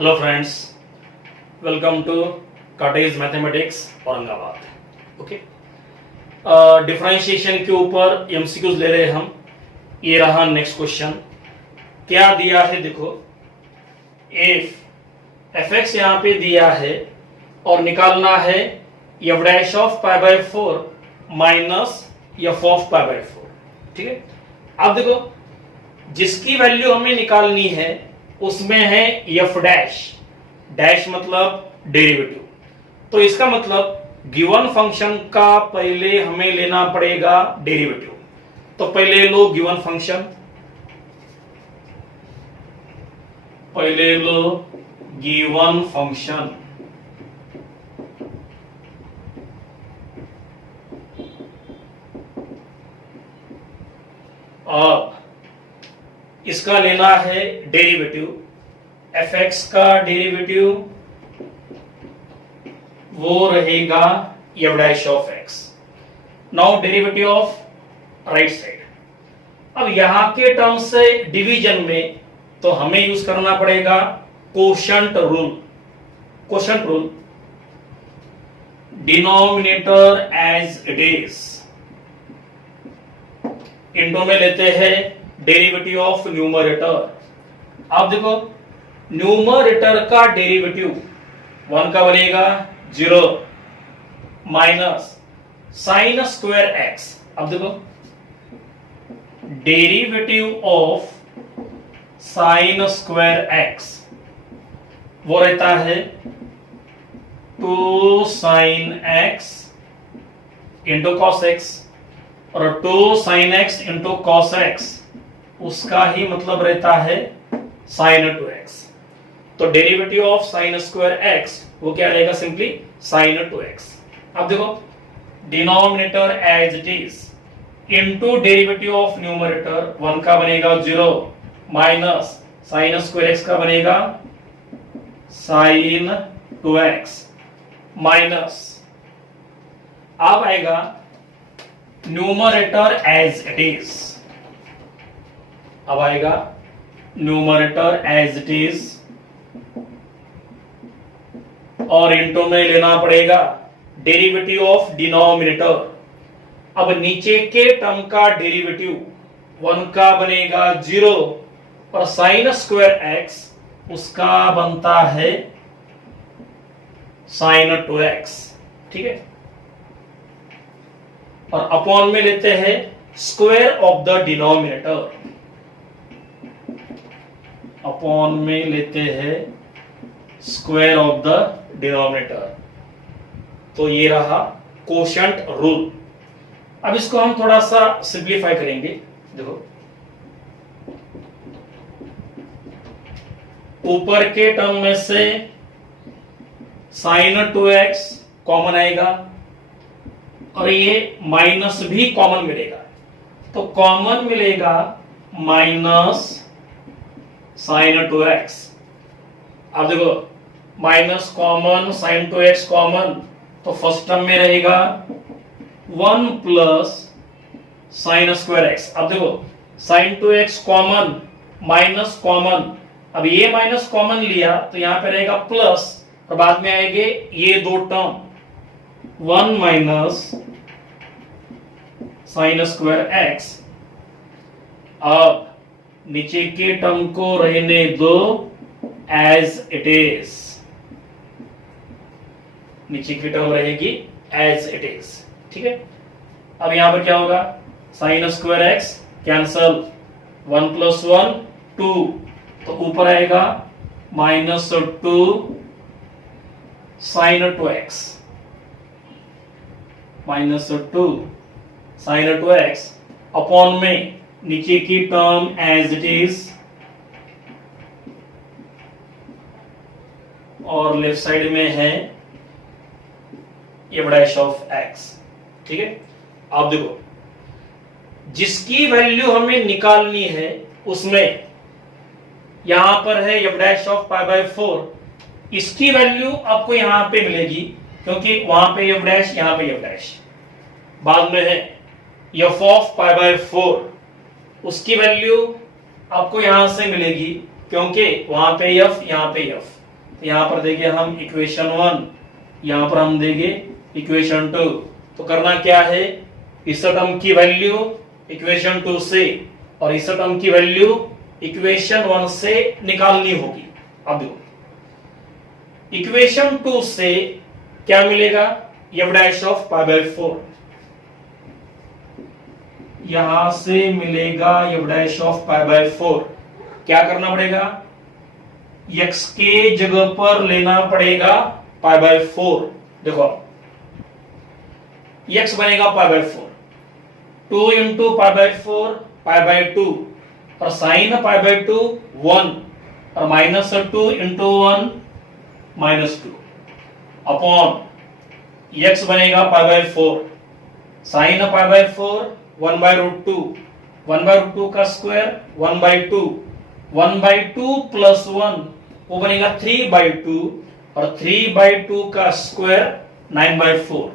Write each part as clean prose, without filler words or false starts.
Hello friends, welcome to cottage mathematics Aurangabad. Okay, differentiation के ऊपर MCQs ले रहे हम। ये रहा नेक्स्ट क्वेश्चन। क्या दिया है देखो, एफ एक्स यहां पे दिया है और निकालना है F dash of pi by 4 minus F of pi by 4। ठीक है, अब देखो जिसकी वैल्यू हमें निकालनी है उसमें है एफ डैश, डैश मतलब डेरिवेटिव। तो इसका मतलब गिवन फंक्शन का पहले हमें लेना पड़ेगा डेरिवेटिव। तो पहले लो गिवन फंक्शन, पहले लो गिवन फंक्शन। अब इसका लेना है डेरिवेटिव। एफ एक्स का डेरिवेटिव वो रहेगा F dash of x. Now derivative of right side. अब यहां के टर्म से डिवीजन में तो हमें यूज करना पड़ेगा quotient rule. Quotient rule, denominator as it is, into में लेते हैं डेरिवेटिव ऑफ न्यूमरेटर। अब देखो न्यूमरेटर का डेरिवेटिव 1 का बनेगा 0 माइनस साइन स्क्वायर एक्स। अब देखो derivative of sine square x वो रहता है 2 sine x into cos x, और 2 sine x into cos x उसका ही मतलब रहता है साइन 2x। तो derivative of sine square x वो क्या रहेगा, सिंपली साइन 2x। अब देखो denominator as it is into derivative of numerator 1 का बनेगा 0 माइनस साइन स्क्वायर x का बनेगा साइन 2x माइनस, अब आएगा न्यूमरेटर एज इट इज। अब आएगा न्यूमरेटर एज इट इज और इनटू में लेना पड़ेगा डेरिवेटिव ऑफ डिनोमिनेटर। अब नीचे के टर्म का डेरिवेटिव 1 का बनेगा 0 और साइन स्क्वायर एक्स उसका बनता है साइन 2x। ठीक है, और अपॉन में लेते हैं square of the denominator. Upon में लेते हैं स्क्वायर ऑफ द डिनोमिनेटर। तो ये रहा कोशंट रूल। अब इसको हम थोड़ा सा सिंप्लीफाई करेंगे। देखो ऊपर के टर्म में से साइन 2x कॉमन आएगा और ये माइनस भी कॉमन मिलेगा। तो कॉमन मिलेगा माइनस साइन 2x। अब देखो minus common, sine 2x common, तो फर्स्ट टर्म में रहेगा 1 प्लस साइन स्क्वायर x। अब देखो sign 2x common, minus common, अब ये माइनस कॉमन लिया तो यहां पे रहेगा प्लस, और बाद में आएंगे ये दो term 1 minus sign square x। अब नीचे के टर्म को रहने दो एज इट इज, नीचे की टर्म रहेगी एज इट इज। ठीक है, अब यहां पर क्या होगा, sine square x cancel, 1 plus 1 2, तो ऊपर आएगा minus 2 sine 2x, minus 2 sine 2x upon में नीचे की टर्म एज इट इज और लेफ्ट साइड में है एफ डैश ऑफ एक्स। ठीक है, अब देखो जिसकी वैल्यू हमें निकालनी है उसमें यहां पर है F dash of pi by 4। इसकी वैल्यू आपको यहां पे मिलेगी क्योंकि वहां पे एफ डैश, यहां पे एफ डैश, बाद में है एफ ऑफ पाई बाय 4। उसकी वैल्यू आपको यहां से मिलेगी क्योंकि वहां पे एफ, यहां पे एफ, यहां पर देंगे हम इक्वेशन 1, यहां पर हम देंगे इक्वेशन 2। तो करना क्या है, इस टर्म की वैल्यू इक्वेशन 2 से और इस टर्म की वैल्यू इक्वेशन 1 से निकालनी होगी। अब देखो इक्वेशन 2 से क्या मिलेगा, f dash of pi by 4, यहां से मिलेगा f dash of pi by 4। क्या करना पड़ेगा, x के जगह पर लेना पड़ेगा पाई बाय 4। देखो x बनेगा pi by 4, 2 into pi by 4 pi by 2, और साइन पाई बाय 2 1, और minus 2 into 1 minus 2 upon x बनेगा pi by 4, sine pi by 4 1 by root 2, 1 by root 2 का स्क्वायर 1 बाय 2, 1 बाय 2 प्लस 1 वो बनेगा 3 बाय 2, और 3 by 2 का square 9 bye 4,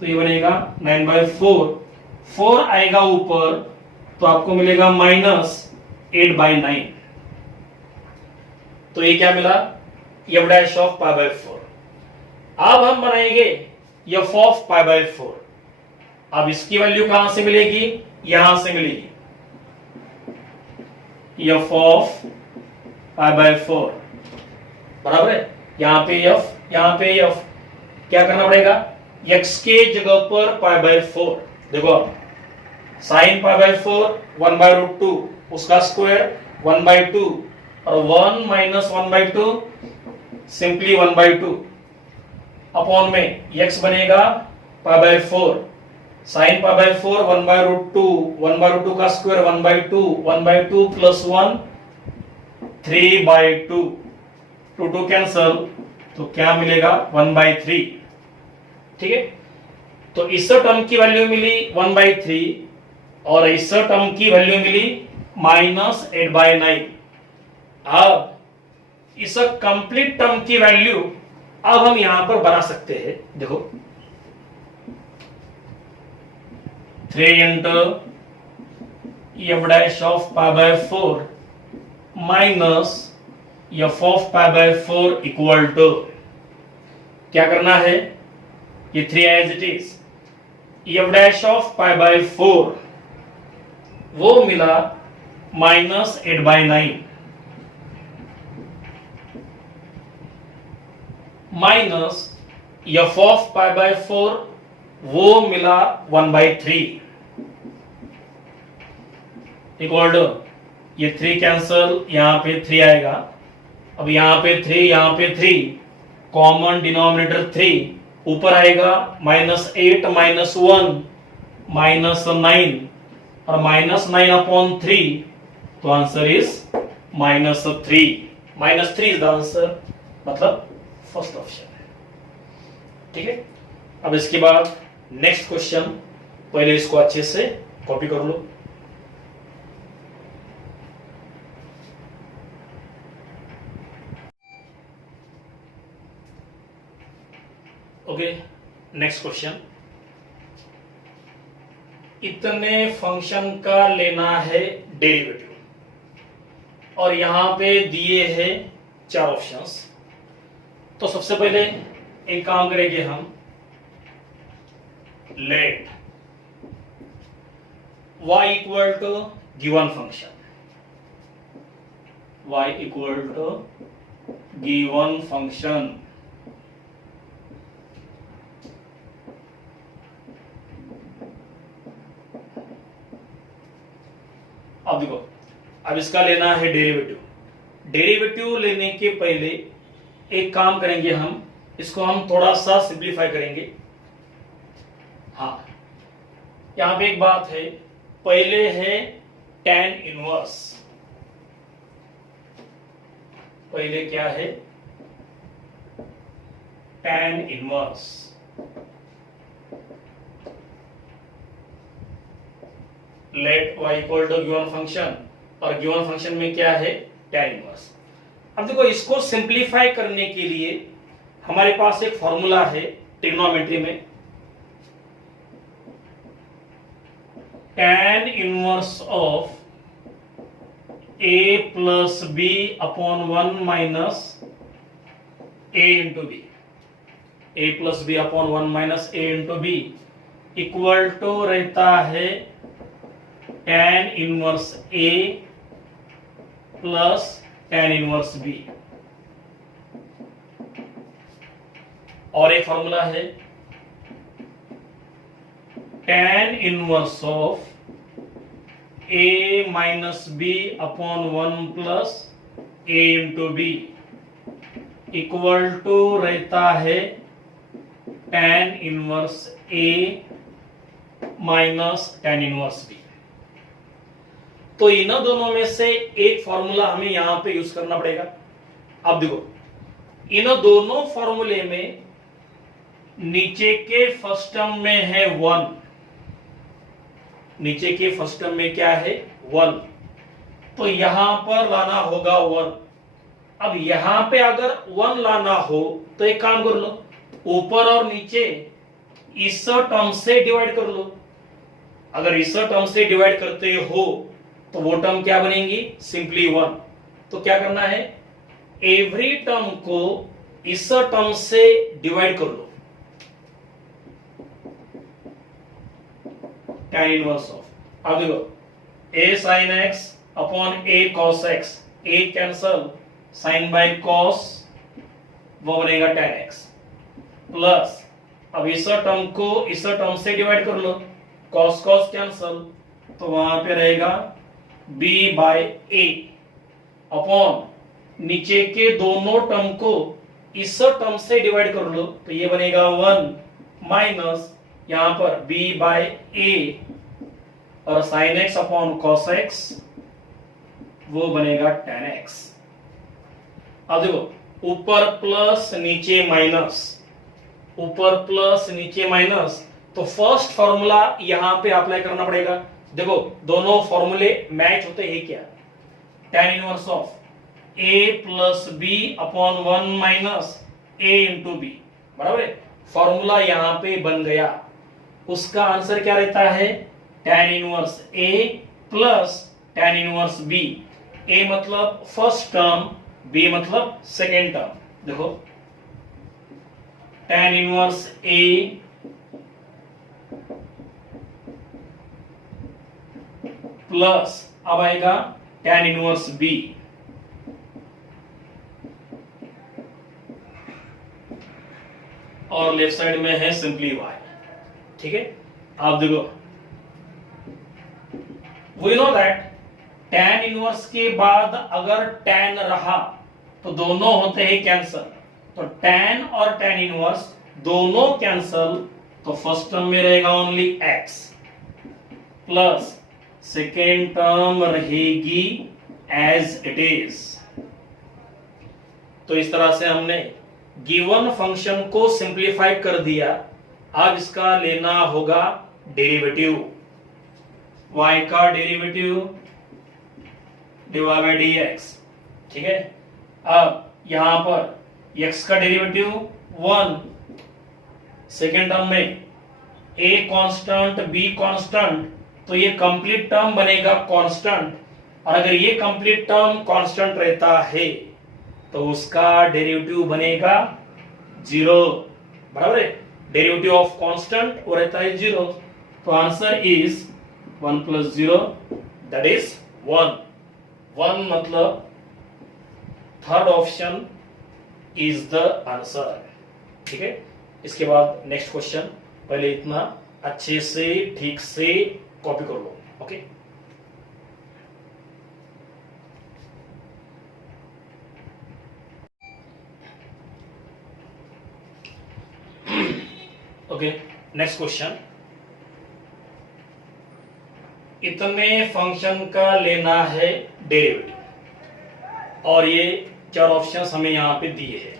तो ये बनेगा 9 बाय 4, 4 आएगा ऊपर तो आपको मिलेगा माइनस 8 बाय 9। तो ये क्या मिला, f dash of pi by 4। अब हम बनाएंगे f ऑफ पाई बाय 4। अब इसकी वैल्यू कहां से मिलेगी, यहां से मिलेगी, f ऑफ पाई बाय 4 बराबर है, यहां पे f, यहां पे f। क्या करना पड़ेगा, x के जगह पर पाई बाय 4, देखो sine pi by 4 1 by root 2, उसका स्क्वायर 1 बाय 2, और 1 minus 1 by 2 simply 1 by 2 upon में x बनेगा pi by 4, sine pi by 4 1 by root 2, 1 by root 2 का square 1 by 2, 1 by 2 plus 1 3 by 2, 2 2 cancel, तो क्या मिलेगा 1 बाय 3। ठीक है, तो इस टर्म की वैल्यू मिली 1 बाय 3 और इस टर्म की वैल्यू मिली माइनस 8 बाय 9। अब इस कंप्लीट टर्म की वैल्यू अब हम यहां पर बना सकते हैं, देखो 3 into f dash of pi by 4 minus f of pi by 4 equal to, क्या करना है, ये 3 as it is, f dash of pi by 4 वो मिला minus 8 by 9 minus f of pi by 4 वो मिला 1 बाय 3 इक्वल टू, ये 3 cancel, यहां पे 3 आएगा, अब यहां पे 3 यहां पे 3, कॉमन डिनोमिनेटर 3 ऊपर आएगा माइनस 8 माइनस 1 माइनस 9, और माइनस 9 अपॉन 3, तो answer is minus 3, minus 3 is the answer, मतलब फर्स्ट ऑप्शन है। ठीक है, अब इसके बाद नेक्स्ट क्वेश्चन, पहले इसको अच्छे से कॉपी कर लो। ओके, नेक्स्ट क्वेश्चन, इतने फंक्शन का लेना है डेरिवेटिव, और यहां पे दिए हैं 4 ऑप्शंस। तो सबसे पहले एक काम करेंगे हम, let y equal to given function, y equal to given function, अब देखो, अब इसका लेना है डेरिवेटिव। डेरिवेटिव लेने के पहले एक काम करेंगे हम, इसको हम थोड़ा सा सिंप्लीफाई करेंगे। हाँ, यहां पे एक बात है, पहले है tan इनवर्स, पहले क्या है, tan inverse, let y equal to given function, और गिवन फंक्शन में क्या है, tan इनवर्स। अब देखो, इसको सिंप्लीफाई करने के लिए हमारे पास एक फॉर्मूला है ट्रिग्नोमेट्री में, tan inverse of a plus b upon 1 minus a into b, ए plus b upon 1 minus a into b equal to रहता है tan inverse a plus tan inverse b. और एक फॉर्मूला है tan inverse of a minus b upon 1 plus a into b equal to रहता है tan inverse a minus tan inverse b. तो इन दोनों में से एक फॉर्मूला हमें यहां पे यूज करना पड़ेगा। अब देखो इन दोनों फॉर्मूले में नीचे के फर्स्ट टर्म में है 1, नीचे के फर्स्ट टर्म में क्या है 1, तो यहां पर लाना होगा 1। अब यहां पे अगर 1 लाना हो तो एक काम कर लो, ऊपर और नीचे इस टर्म से डिवाइड कर लो। अगर इस टर्म से डिवाइड करते हो तो वो टर्म क्या बनेंगी, सिंपली 1। तो क्या करना है, एवरी टर्म को इस टर्म से डिवाइड कर लो, tan इनवर्स ऑफ। अब देखो a sin x upon a cos x, a cancel, sine by cos वो बनेगा tan x प्लस, अब इस टर्म को इस टर्म से डिवाइड कर लो, cos cos कैंसल, तो वहां पे रहेगा b बाय a अपॉन नीचे के दोनों टर्म को इस टर्म से डिवाइड कर लो, तो ये बनेगा 1 माइनस यहां पर b बाय a और sin x upon cos x वो बनेगा tan x। अब देखो ऊपर प्लस नीचे माइनस, ऊपर प्लस नीचे माइनस, तो फर्स्ट फॉर्मूला यहां पे अप्लाई करना पड़ेगा। देखो दोनों फॉर्मूले मैच होते हैं क्या, tan inverse of a plus b upon 1 minus a into b, बराबर है, फॉर्मूला यहां पे बन गया। उसका आंसर क्या रहता है, tan inverse a plus tan inverse b। a मतलब फर्स्ट टर्म, b मतलब सेकेंड टर्म। देखो tan इनवर्स a प्लस अब आएगा tan इनवर्स b, और लेफ्ट साइड में है सिंपली y। ठीक है, आप देखो we know that tan inverse के बाद अगर tan रहा तो दोनों होते हैं कैंसल, तो tan और tan इनवर्स दोनों कैंसल, तो फर्स्ट टर्म में रहेगा only x plus second term रहेगी एज इट इज। तो इस तरह से हमने गिवन फंक्शन को सिंप्लीफाई कर दिया। अब इसका लेना होगा डेरिवेटिव, y का डेरिवेटिव डिवाइड बाय dx। ठीक है, अब यहां पर x का डेरिवेटिव 1, सेकेंड टर्म में a कांस्टेंट b कांस्टेंट, तो ये कंप्लीट टर्म बनेगा कांस्टेंट, और अगर ये कंप्लीट टर्म कांस्टेंट रहता है तो उसका डेरिवेटिव बनेगा 0, बराबर है, डेरिवेटिव ऑफ कांस्टेंट वो रहता है 0। तो answer is 1 plus 0 that is 1। 1 मतलब third option is the answer. ठीक है, इसके बाद नेक्स्ट क्वेश्चन, पहले इतना अच्छे से ठीक से कॉपी कर लो। ओके, ओके, नेक्स्ट क्वेश्चन, इतने फंक्शन का लेना है डेरिवेटिव, और ये 4 ऑप्शंस हमें यहां पे दिए हैं।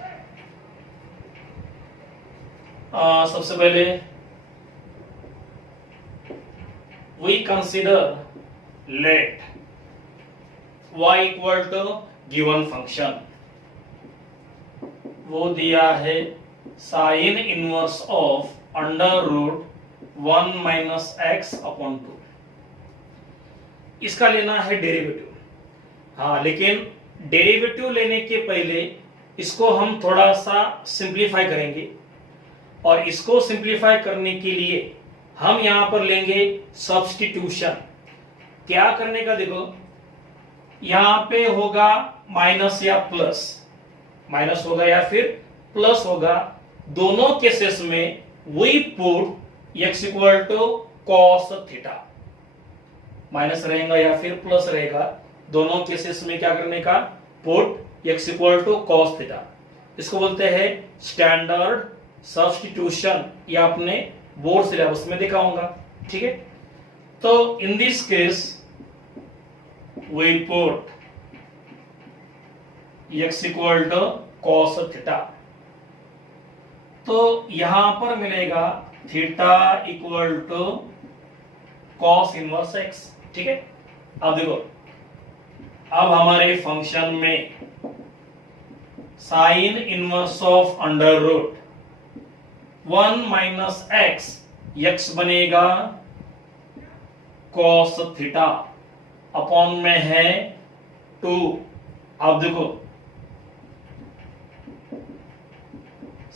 सबसे पहले we consider let y equal to given function, वो दिया है sine inverse of under root 1 minus x upon 2। इसका लेना है डेरिवेटिव। हाँ, लेकिन डेरिवेटिव लेने के पहले इसको हम थोड़ा सा सिंप्लीफाई करेंगे, और इसको सिंप्लीफाई करने के लिए हम यहां पर लेंगे सब्स्टिट्यूशन। क्या करने का, देखो यहां पे होगा माइनस या प्लस, माइनस होगा या फिर प्लस होगा, दोनों केसेस में we put x equal to cos theta. Minus रहेगा या फिर प्लस रहेगा, दोनों केसेस में क्या करने का, put x equal to cos theta. इसको बोलते हैं स्टैंडर्ड सब्स्टिट्यूशन, या आपने बोर्ड सिलेबस में देखा होगा, ठीक है। तो in this case we put x equal to cos theta, तो यहां पर मिलेगा theta equal to cos inverse x, ठीक है। अब देखो, अब हमारे फंक्शन में sine inverse of under root 1 minus x बनेगा कॉस थीटा, अपॉन में है 2। अब देखो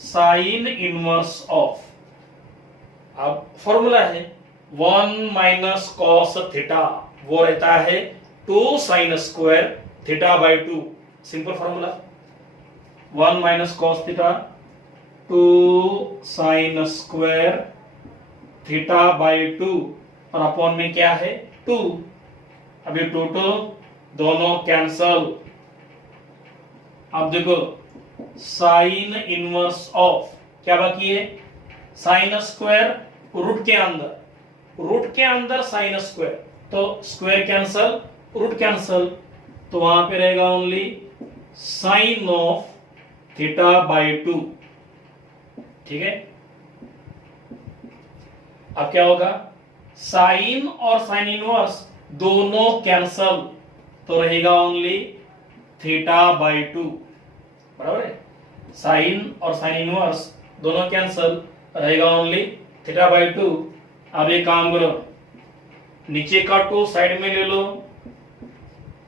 साइन इनवर्स ऑफ, अब फॉर्मूला है 1 माइनस कॉस थीटा, वो रहता है 2 sine square theta by 2, simple formula. 1 minus cos theta 2 sine square theta by 2, और अपॉन में क्या है 2। अब ये 2 दोनों कैंसल। अब देखो साइन इनवर्स ऑफ, क्या बाकी है, साइन स्क्वायर रूट के अंदर साइन स्क्वायर, तो स्क्वायर कैंसल, रूट कैंसल, तो वहां पे रहेगा only sine of theta by 2, ठीक है। अब क्या होगा, साइन और साइन इनवर्स दोनों कैंसल, तो रहेगा ओनली थीटा बाई 2, बराबर है। साइन और साइन इनवर्स दोनों कैंसल, रहेगा ओनली थीटा बाई 2। अब एक काम करो, नीचे का 2 साइड में ले लो,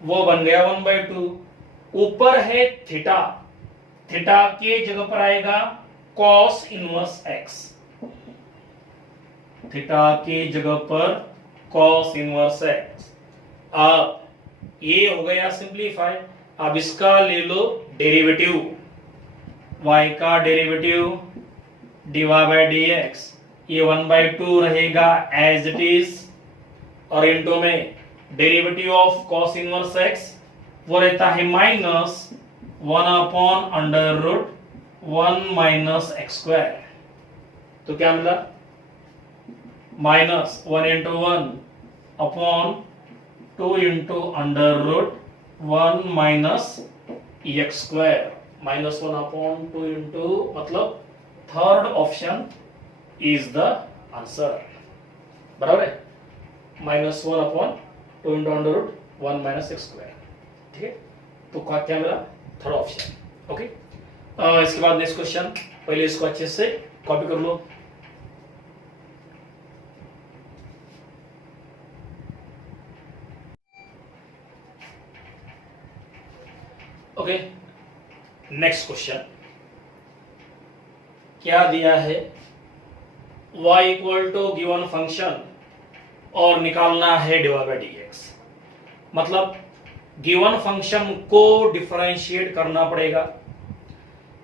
वो बन गया 1/2। ऊपर है थीटा, थीटा के जगह पर आएगा कॉस इनवर्स x, थीटा के जगह पर कॉस इनवर्स x। अब ये हो गया सिंप्लीफाई। अब इसका ले लो डेरिवेटिव, y का डेरिवेटिव dy बाई dx, ये 1/2 रहेगा एज इट इज, और इनटू में derivative of cos inverse x वो रहता है minus 1 upon under root 1 minus x square. तो क्या मिला, minus 1 into 1 upon 2 into under root 1 minus x square, minus 1 upon 2 into, मतलब third option is the answer, बराबर है। Minus 1 upon 2 into under root 1 minus x square, ठीक है। तो क्या मिला, थर्ड ऑप्शन, ओके। इसके बाद नेक्स्ट क्वेश्चन, पहले इसको अच्छे से कॉपी कर लो। ओके, नेक्स्ट क्वेश्चन क्या दिया है, y equal to given function और निकालना है dy बाई dx। मतलब गिवन फंक्शन को डिफरेंशिएट करना पड़ेगा,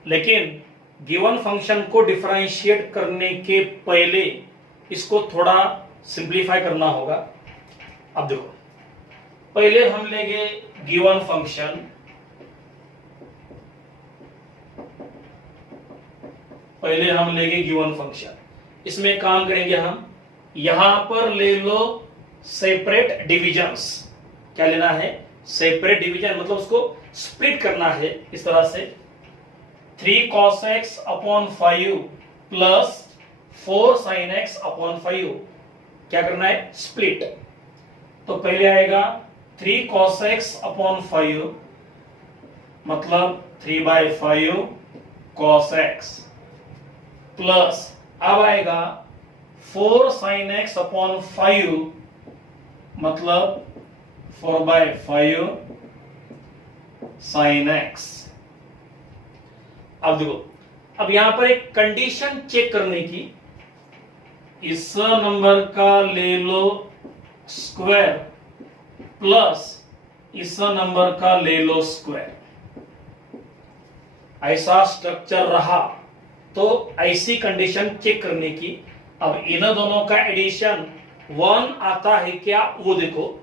लेकिन गिवन फंक्शन को डिफरेंशिएट करने के पहले इसको थोड़ा सिंप्लीफाई करना होगा। अब देखो, पहले हम लेंगे गिवन फंक्शन, पहले हम लेंगे गिवन फंक्शन, इसमें काम करेंगे हम, यहां पर ले लो सेपरेट डिविजन्स। क्या लेना है, सेपरेट डिवीजन, मतलब उसको स्प्लिट करना है इस तरह से, 3 cos x upon 5 plus 4 sin x upon 5, क्या करना है, स्प्लिट। तो पहले आएगा 3 cos x अपॉन 5, मतलब 3/5 cos x, प्लस अब आएगा 4 sin x अपॉन 5, मतलब 4/5 sin x, अब देखो, अब यहां पर एक कंडीशन चेक करने की, इस नंबर का ले लो स्क्वायर प्लस इस नंबर का ले लो स्क्वायर, ऐसा स्ट्रक्चर रहा तो ऐसी कंडीशन चेक करने की। अब इन दोनों का एडिशन 1 आता है क्या वो देखो,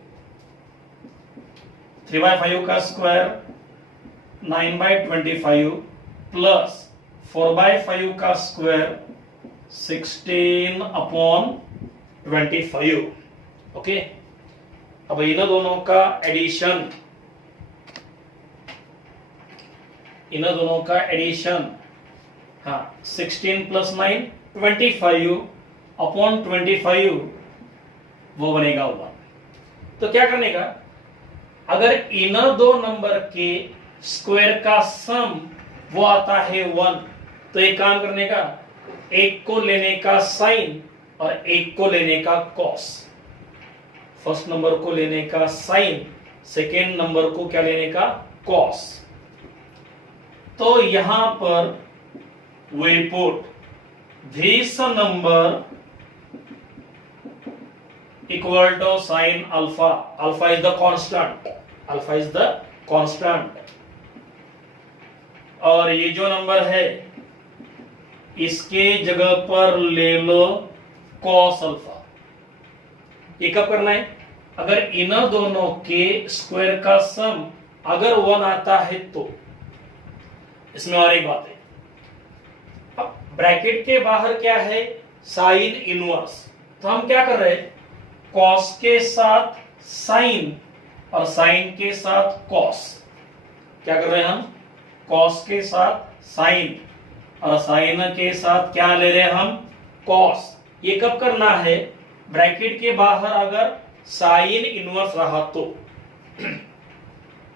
3/5 का स्क्वायर 9/25 प्लस 4/5 का स्क्वायर 16/25। ओके, अब इन दोनों का एडिशन, इन दोनों का एडिशन, हाँ 16 + 9 25/25 वो बनेगा 1। तो क्या करने का, अगर इन दो नंबर के स्क्वायर का सम वो आता है 1, तो एक काम करने का, एक को लेने का साइन और एक को लेने का कॉस। फर्स्ट नंबर को लेने का साइन, सेकेंड नंबर को क्या लेने का, कॉस। तो यहां पर we put this number equal to sin alpha. Alpha is the constant. Alpha is the constant. और ये जो नंबर है इसके जगह पर ले लो cos अल्फा। ये कब करना है, अगर इन दोनों के स्क्वायर का सम अगर 1 आता है तो। इसमें और एक बात है, अब ब्रैकेट के बाहर क्या है, साइन इनवर्स, तो हम क्या कर रहे हैं, कॉस के साथ साइन और साइन के साथ कॉस। क्या कर रहे हैं हम, कॉस के साथ साइन और साइन के साथ क्या ले रहे हैं हम, कॉस। ये कब करना है, ब्रैकेट के बाहर अगर साइन इनवर्स रहा तो।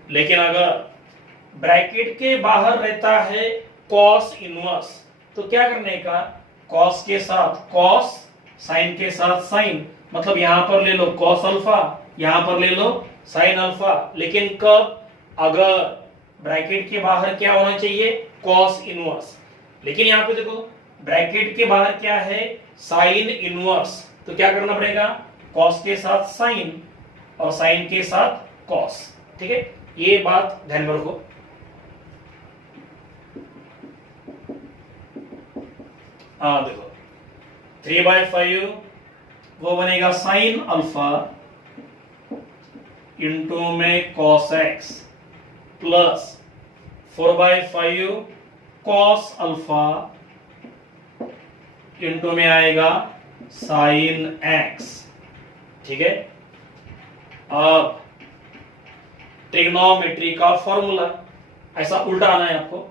लेकिन अगर ब्रैकेट के बाहर रहता है कॉस इनवर्स, तो क्या करने का, कॉस के साथ कॉस, साइन के साथ साइन, मतलब यहां पर ले लो कॉस अल्फा, यहां पर ले लो साइन अल्फा। लेकिन कब, अगर ब्रैकेट के बाहर क्या होना चाहिए, कॉस इनवर्स। लेकिन यहां पे देखो ब्रैकेट के बाहर क्या है, साइन इनवर्स, तो क्या करना पड़ेगा, कॉस के साथ साइन और साइन के साथ कॉस। ठीक है, ये बात ध्यान में रखो। हाँ देखो 3/5 वो बनेगा साइन अल्फा इंटू में cos x plus 4/5 cos alpha into में आएगा साइन एक्स। ठीक है, अब ट्रिग्नोमेट्री का फॉर्मूला ऐसा उल्टा आना है आपको,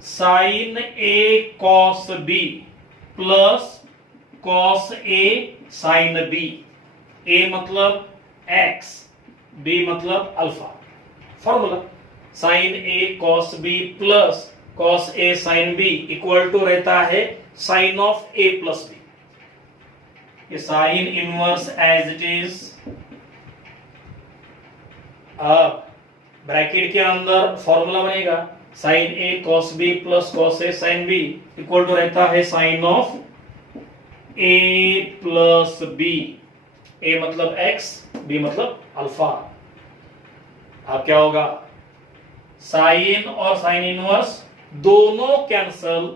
sine A cos B plus cos A sine B. A मतलब एक्स, बी मतलब alpha. Formula sine A cos B plus cos A sine B equal to रहता है sine of A plus B. ये sine inverse as it is. अब bracket के अंदर formula बनेगा sine A cos B plus cos A sine B equal to रहता है sine of A plus B. A मतलब एक्स, बी मतलब alpha. अब क्या होगा, साइन और साइन इनवर्स दोनों कैंसल,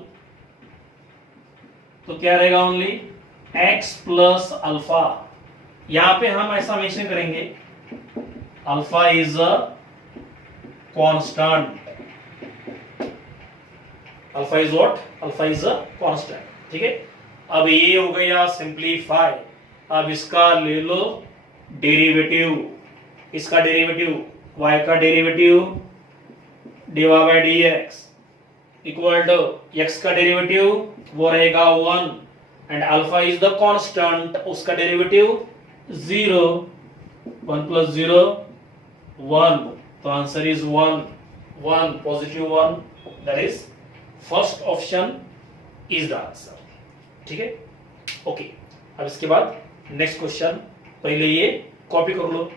तो क्या रहेगा, ओनली एक्स प्लस अल्फा। यहां पे हम ऐसा मेंशन करेंगे, alpha is a constant. Alpha is what, alpha is a constant. ठीक है, अब ये हो गया सिंप्लीफाई। अब इसका ले लो डेरिवेटिव, इसका डेरिवेटिव y का derivative dy by dx equal to x का डेरिवेटिव वो रहेगा 1 and alpha is the constant, उसका डेरिवेटिव 0। 1 + 0 1, तो answer is 1 1 positive 1, that is first option is the answer. ठीक है, ओके। अब इसके बाद नेक्स्ट क्वेश्चन, पहले ये कॉपी कर लो।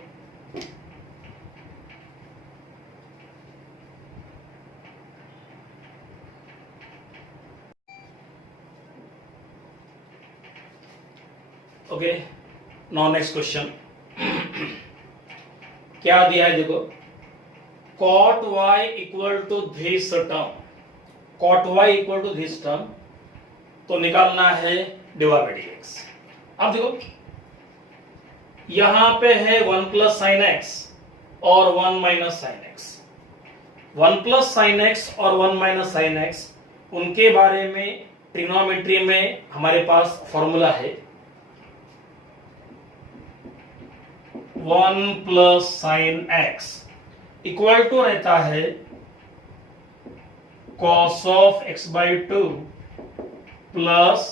ओके, नाउ नेक्स्ट क्वेश्चन क्या दिया है देखो, cot y equal to this term, cot y equal to this term, तो निकालना है dy by dx। अब देखो यहां पे है 1 प्लस साइन एक्स और 1 minus sine x. 1 plus sine x और 1 माइनस साइन एक्स, उनके बारे में ट्रिग्नोमेट्री में हमारे पास फॉर्मूला है 1 plus sine x equal to रहता है cos of x by two plus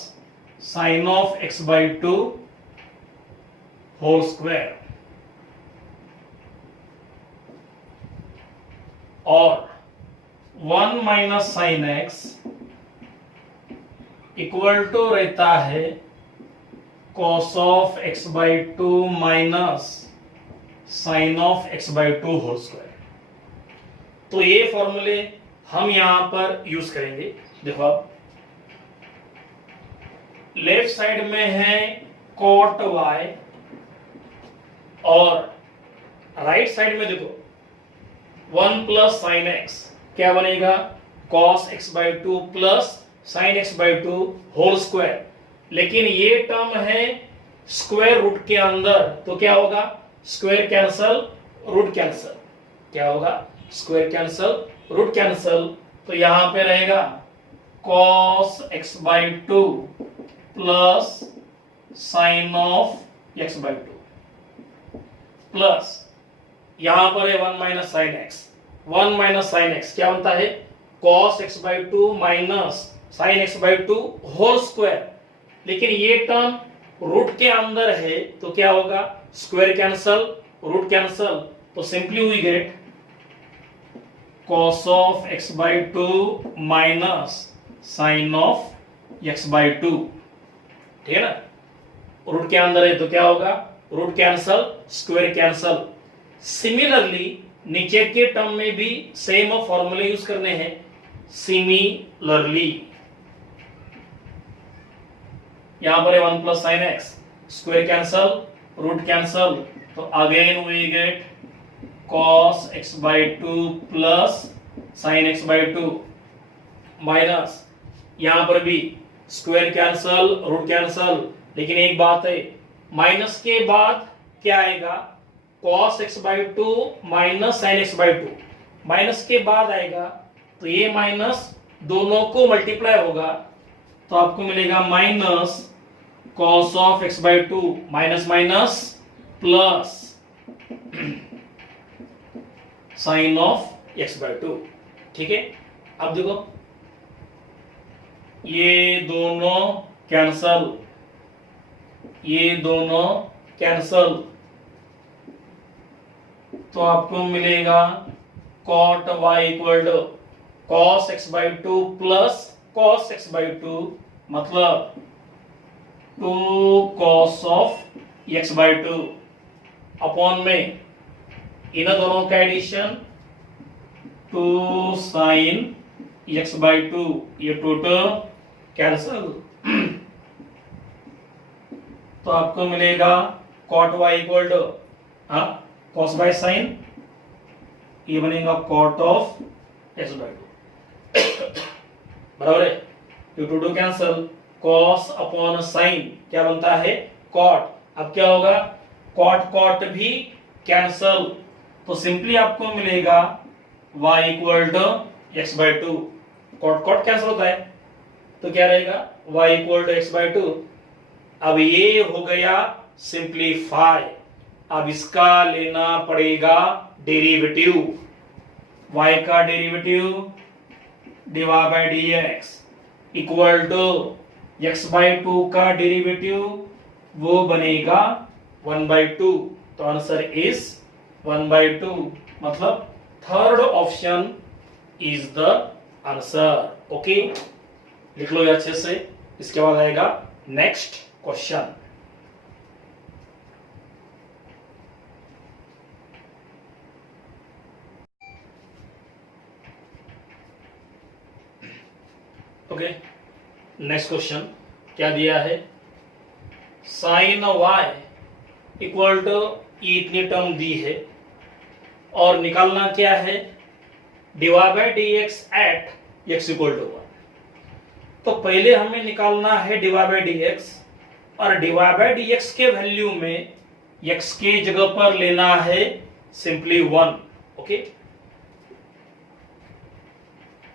sine of x by two whole square, और 1 minus sine x equal to रहता है cos of x by two minus sine of x by two whole square. तो ये फॉर्मूले हम यहां पर use करेंगे। देखो अब लेफ्ट साइड में है कॉट y और राइट साइड में देखो 1 प्लस साइन एक्स क्या बनेगा, cos x by two plus sine x by two whole square. लेकिन ये टर्म है स्क्वायर रूट के अंदर, तो क्या होगा, स्क्वायर कैंसल रूट कैंसल, क्या होगा, स्क्वायर कैंसल रूट कैंसल। तो यहां पे रहेगा cos x by two plus sine of x by two plus यहां पर है 1 minus sine x. 1 minus sine x क्या बनता है, cos x by two minus sine x by two whole square. लेकिन ये टर्म रूट के अंदर है, तो क्या होगा, स्क्वायर कैंसल रूट कैंसल, तो simply we get cos of x by two minus sine of x by two. ठीक है ना, रूट के अंदर है तो क्या होगा, root cancel square cancel. Similarly नीचे के टर्म में भी सेम फॉर्मूले यूज करने हैं। सिमिलरली यहां पर है 1 plus sine x, square cancel root cancel, तो again we get cos x by two plus sine x by two minus यहां पर भी स्क्वायर कैंसल रूट कैंसल। लेकिन एक बात है, माइनस के बाद क्या आएगा, cos x by two minus sine x by two, minus के बाद आएगा तो ये माइनस दोनों को मल्टीप्लाई होगा, तो आपको मिलेगा minus cos of x by two minus minus plus sine of x by two. ठीक है, अब देखो ये दोनों कैंसल, ये दोनों कैंसल, तो आपको मिलेगा cot y equal to cos x by two plus cos x by two, मतलब 2 cos of x by two upon में इन दोनों का addition 2 sine x by two, ये टोटल कैंसल, तो आपको मिलेगा cot y equal to cos by sine, ये बनेगा cot of x by two बराबर है, two cancel, cos upon sine क्या बनता है cot। अब क्या होगा, cot cot भी कैंसल, तो सिंपली आपको मिलेगा y equal to x by two, cot cot cancel होता है तो क्या रहेगा y equal to x by two. अब ये हो गया सिंप्लीफाई, अब इसका लेना पड़ेगा डेरिवेटिव, y का derivative divide by dx equal to x by two का डेरिवेटिव वो बनेगा 1 बाई टू, तो आंसर इज 1 बाई टू, मतलब third option is the answer. Okay, लिख लो ये अच्छे से। इसके बाद आएगा next question. Okay, next question क्या दिया है, साइन y इक्वल टू ये इतनी टर्म दी है और निकालना क्या है, divide by d x at x equal to 1। तो पहले हमें निकालना है डिवाइड बाई डी एक्स, और डिवाइड बाई डी एक्स के वैल्यू में एक्स के जगह पर लेना है सिंपली 1। ओके,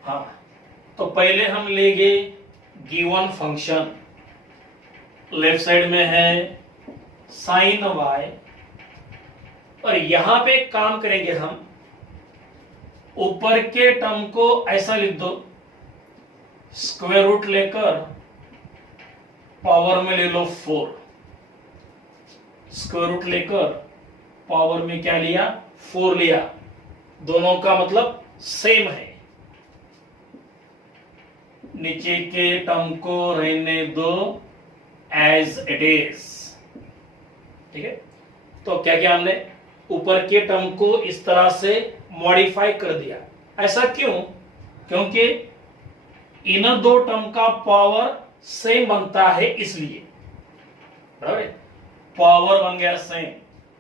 हाँ, तो पहले हम लेंगे गिवन फंक्शन, लेफ्ट साइड में है साइन y, और यहां पे काम करेंगे हम, ऊपर के टर्म को ऐसा लिख दो, स्क्वायर रूट लेकर पावर में ले लो 4, स्क्वायर रूट लेकर पावर में क्या लिया, 4 लिया, दोनों का मतलब सेम है। नीचे के टर्म को रहने दो एज इट इज, ठीक है। तो क्या किया हमने, ऊपर के टर्म को इस तरह से मॉडिफाई कर दिया। ऐसा क्यों, क्योंकि इन दो टर्म का पावर सेम बनता है, इसलिए बराबर, पावर बन गया सेम।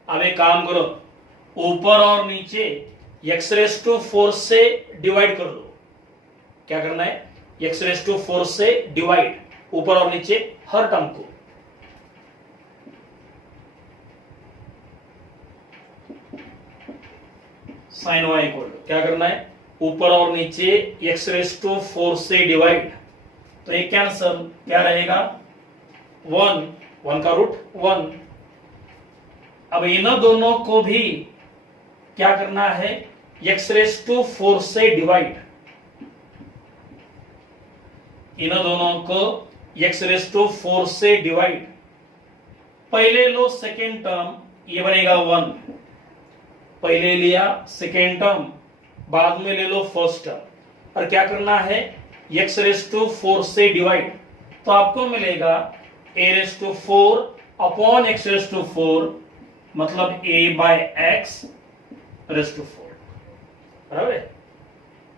अब एक काम करो, ऊपर और नीचे एक्स रेस टू 4 से डिवाइड कर दो। क्या करना है, एक्स रेस टू 4 से डिवाइड ऊपर और नीचे हर टर्म को। साइन y इक्वल टू क्या करना है, ऊपर और नीचे एक्स रेस टू 4 से डिवाइड, तो ये कैंसल, क्या रहेगा 1, 1 का रूट 1। अब इन दोनों को भी क्या करना है, एक्स रेस टू 4 से डिवाइड, इन दोनों को एक्स रेस टू 4 से डिवाइड। पहले लो सेकेंड टर्म, ये बनेगा 1, पहले लिया सेकेंड टर्म, बाद में ले लो फर्स्ट टर्म, और क्या करना है, एक्स रेस टू 4 से डिवाइड, तो आपको मिलेगा a raise to 4 upon x raise to 4, मतलब a by x raise to 4, बराबर है।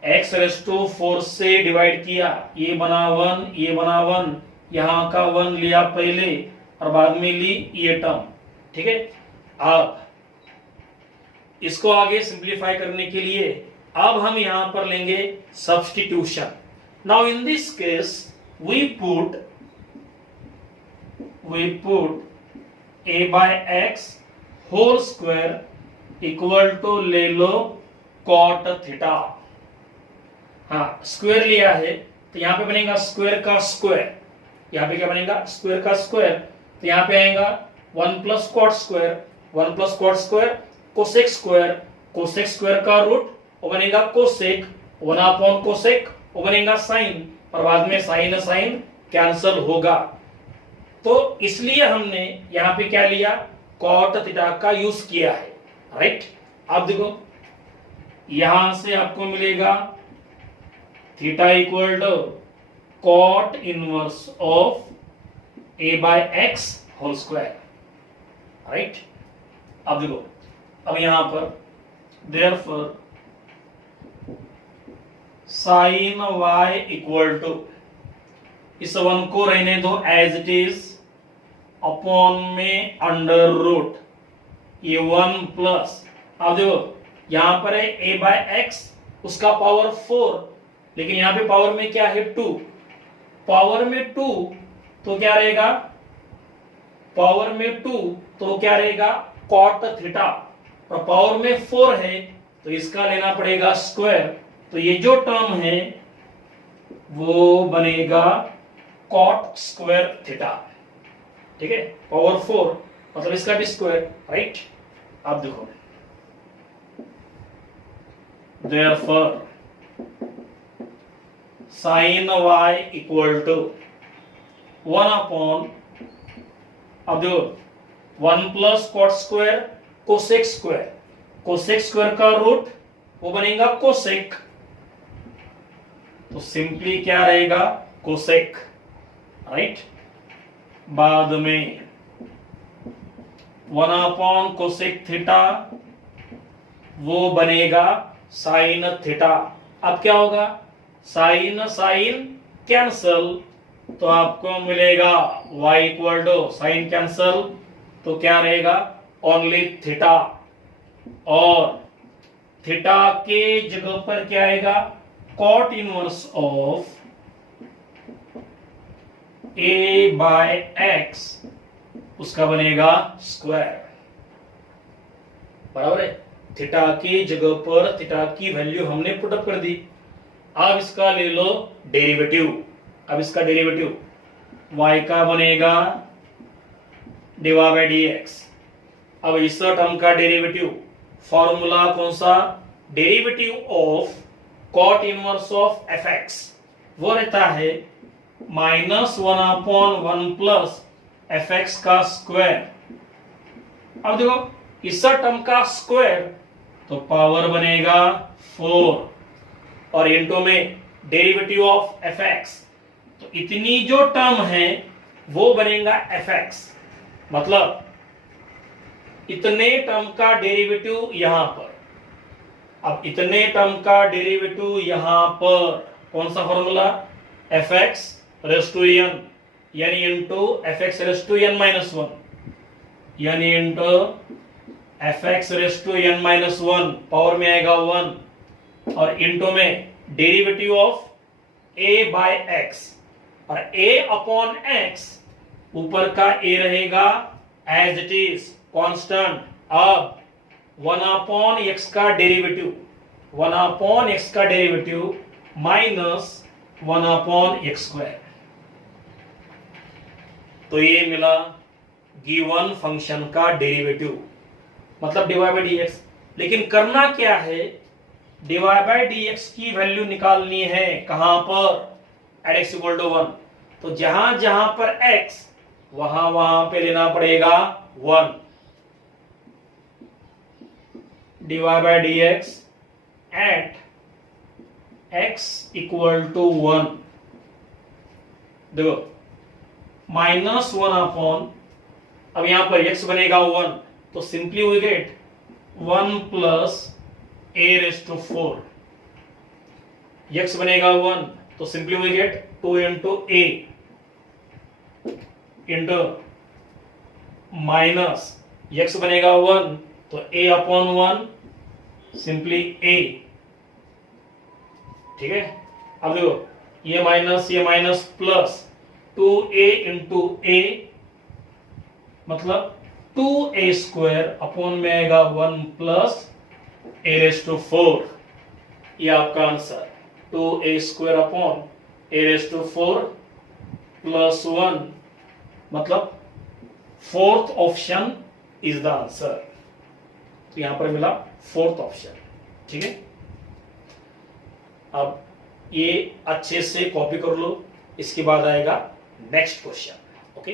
x रेस टू 4 से डिवाइड किया, ये बना 1, ये बना 1, यहां का 1 लिया पहले और बाद में ली ये टर्म, ठीक है। अब इसको आगे सिंप्लीफाई करने के लिए अब हम यहां पर लेंगे substitution. Now in this case we put a by x whole square equal to ले लो कॉट थीटा। हाँ, स्क्वायर लिया है तो यहां पे बनेगा स्क्वायर का स्क्वायर, यहां पे क्या बनेगा, स्क्वायर का स्क्वायर, तो यहां पे आएगा 1 plus cot square, 1 plus cot square, cosec square, cosec square का रूट वो बनेगा कोसेक, 1 अपॉन कोसेक वो बनेगा साइन, और बाद में साइन साइन कैंसल होगा। तो इसलिए हमने यहां पे क्या लिया, कॉट थीटा का यूज किया है, राइट। आप देखो यहां से आपको मिलेगा theta equal to cot inverse of a by x whole square, right. अब देखो, अब यहां पर therefore sine y equal to, इस 1 को रहने दो एज इट इज, अपॉन में अंडर रूट ये 1 प्लस, अब देखो यहां पर है a बाय एक्स, उसका पावर 4, लेकिन यहां पे पावर में क्या है 2, पावर में 2 तो क्या रहेगा, पावर में 2 तो क्या रहेगा कॉट थीटा, और पावर में 4 है तो इसका लेना पड़ेगा स्क्वायर, तो ये जो टर्म है वो बनेगा कॉट स्क्वायर थीटा, ठीक है। पावर 4 मतलब इसका भी स्क्वायर, राइट। आप देखो therefore sine y equal to 1 upon, अब देखो 1 plus cot square cosec square, cosec square का रूट वो बनेगा कोसेक, तो सिंपली क्या रहेगा कोसेक, राइट। बाद में 1 अपॉन कोसेक थीटा वो बनेगा साइन थीटा। अब क्या होगा, साइन साइन कैंसल, तो आपको मिलेगा y equal to sine cancel, तो क्या रहेगा ओनली थीटा, और थीटा के जगह पर क्या आएगा cot inverse of a by x, उसका बनेगा स्क्वायर, बराबर है। थीटा की जगह पर थीटा की वैल्यू हमने पुटअप कर दी। अब इसका ले लो डेरिवेटिव। अब इसका डेरिवेटिव y का बनेगा डिवाइड बाय dx। अब इस टर्म का डेरिवेटिव, फॉर्मूला कौन सा, derivative of cot inverse of fx, वो रहता है -1/1 प्लस fx का स्क्वायर। अब देखो इस टर्म का स्क्वायर तो पावर बनेगा 4, और इनटू में डेरिवेटिव ऑफ fx, तो इतनी जो टर्म है वो बनेगा fx, मतलब इतने टर्म का डेरिवेटिव यहां पर। अब इतने टर्म का डेरिवेटिव यहां पर कौन सा formula, fx raise to n यानी into fx raise to n minus 1, यानी into fx raise to n minus 1, power में आएगा 1, और इनटू में derivative of a by x, और a अपॉन x ऊपर का a रहेगा एज इट इज कांस्टेंट। अब 1 अपॉन x का डेरिवेटिव, 1 अपॉन x का derivative minus 1 upon x square, तो ये मिला गिवन फंक्शन का डेरिवेटिव, मतलब डिवाइड बाय dx। लेकिन करना क्या है, डिवाइड बाय dx की वैल्यू निकालनी है कहां पर, एट x इक्वल टू 1, तो जहां जहां पर x वहां वहां पे लेना पड़ेगा 1, divide by dx at x equal to 1। देखो -1 अपॉन, अब यहां पर x बनेगा 1, तो simply we get 1 plus a raise to 4, x बनेगा 1, तो simply we get 2 into a into minus x बनेगा 1, तो a अपॉन 1, सिंपली a, ठीक है। अब देखो ये minus plus 2a into a, मतलब 2a स्क्वायर अपॉन में आएगा 1 प्लस a रेज़ टू 4, ये आपका answer 2a square upon a raise to 4 plus 1, मतलब fourth option is the answer. तो यहां पर मिला फोर्थ ऑप्शन, ठीक है। अब ये अच्छे से कॉपी कर लो, इसके बाद आएगा नेक्स्ट क्वेश्चन, ओके।